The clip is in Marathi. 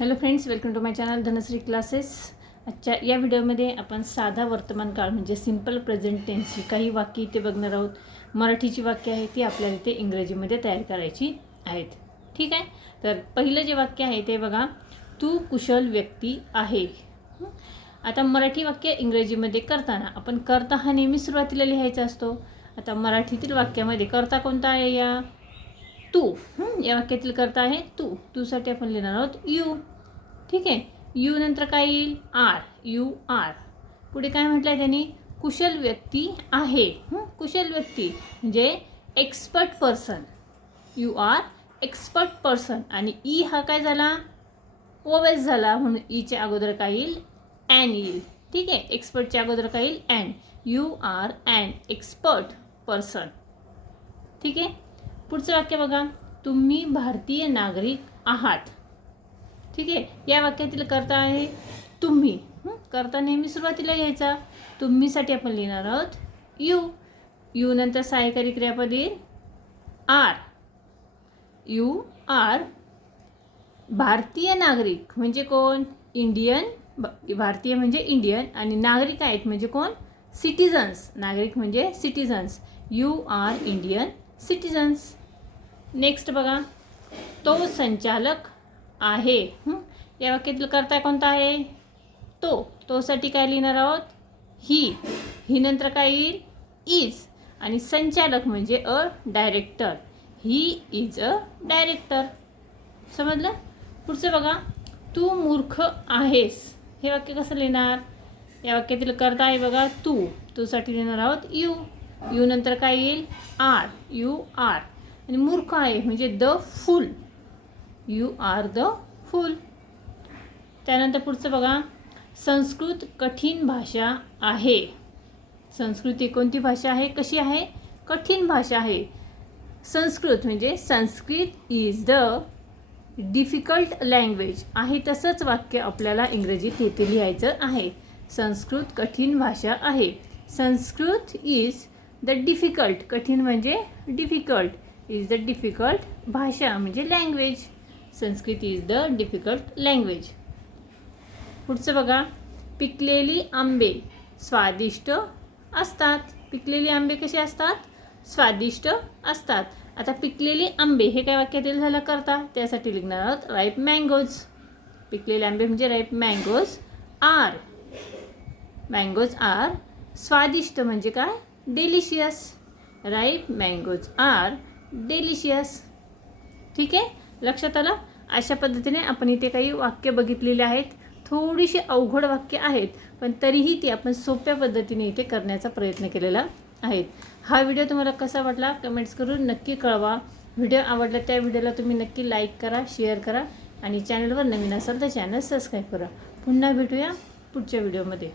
Hello friends, welcome to my channel Dhanashree classes. आजच्या या व्हिडिओमध्ये आपण साधा वर्तमान काळ म्हणजे सिंपल प्रेझेंट टेन्सची काही वाक्य इथे बघणार आहोत. मराठीची वाक्य आहे ती आपल्याला इथे इंग्रजीमध्ये तयार करायची आहेत. ठीक आहे. तर पहिलं जे वाक्य आहे ते बघा, तू कुशल व्यक्ती आहे. आता मराठी वाक्य इंग्रजीमध्ये करताना आपण कर्ता हा नेहमी सुरुवातीला लिहायचा असतो. आता मराठीतील वाक्यामध्ये कर्ता कोणता आहे? या तू. या वाक्यातील कर्ता आहे तू. तूसाठी आपण लिहिणार आहोत यू. ठीक आहे. यू नंतर काय येईल? आर. You are. पुढे काय म्हटलं आहे त्यांनी? कुशल व्यक्ती आहे. कुशल व्यक्ती म्हणजे expert person. You are expert person. आणि ई हा काय झाला? ओवेस झाला, म्हणून ईच्या अगोदर काय येईल? ॲन येईल. ठीक आहे. एक्सपर्टच्या अगोदर काय येईल? An. You are an expert person. ठीक आहे. पुढचं वाक्य बघा, तुम्ही भारतीय नागरिक आहात. ठीक आहे. या वाक्यातील कर्ता आहे तुम्ही. कर्ता नेहमी सुरुवातीला घ्यायचा. तुम्हीसाठी आपण लिहिणार आहोत यू. यू नंतर सहाय्यकारी क्रियापद येईल आर. You R. भारतीय नागरिक म्हणजे कोण? इंडियन. भारतीय म्हणजे इंडियन आणि नागरिक आहेत म्हणजे कोण? सिटिझन्स. नागरिक म्हणजे citizens. You are Indian citizens. Next बघा, तो संचालक आहे. या वाक्यातील कर्ता कोणता आहे? तो. तोसाठी काय लिहिणार आहोत? ही. ही नंतर काय येईल? इज. आणि संचालक म्हणजे a director. He is a director. समजलं? पुढचं बघा, तू मूर्ख आहेस. हे वाक्य कसं लिहिणार? या वाक्यातील कर्ता आहे बघा तू. तूसाठी लिहिणार आहोत यू. यू नंतर काय येईल? आर. You are. आणि मूर्ख आहे म्हणजे the fool. You are the fool. त्यानंतर पुढचं बघा, संस्कृत कठीण भाषा आहे. संस्कृत ही कोणती भाषा आहे? कशी आहे? कठीण भाषा आहे. संस्कृत म्हणजे Sanskrit is the difficult language आहे. तसंच वाक्य आपल्याला इंग्रजीत इथे लिहायचं आहे. संस्कृत कठीण भाषा आहे. Sanskrit is the difficult. कठीण म्हणजे डिफिकल्ट. इज द डिफिकल्ट भाषा म्हणजे language. Sanskrit is the difficult language. पुढचं बघा, पिकलेली आंबे स्वादिष्ट असतात. पिकलेले आंबे कसे असतात? स्वादिष्ट असतात. आता पिकलेले आंबे हे काय वाक्यातील झालं करता? त्यासाठी लिहिणार आहोत राईप मँगोज. पिकलेले आंबे म्हणजे ripe mangoes are. Mangoes are स्वादिष्ट म्हणजे काय? Delicious. Ripe mangoes are delicious. ठीक आहे. लक्षात आलं? अशा पद्धतीने आपण इथे काही वाक्य बघितलेले आहेत. थोडीशी अवघड वाक्य आहेत, पण तरीही ती आपण सोप्या पद्धतीने इथे करण्याचा प्रयत्न केलेला आहे. हा व्हिडिओ तुम्हाला कसा वाटला कमेंट्स करून नक्की कळवा. व्हिडिओ आवडला त्या व्हिडिओला तुम्ही नक्की लाईक करा, शेअर करा आणि चॅनलवर नवीन असाल तर चॅनल सबस्क्राईब करा. पुन्हा भेटूया पुढच्या व्हिडिओमध्ये.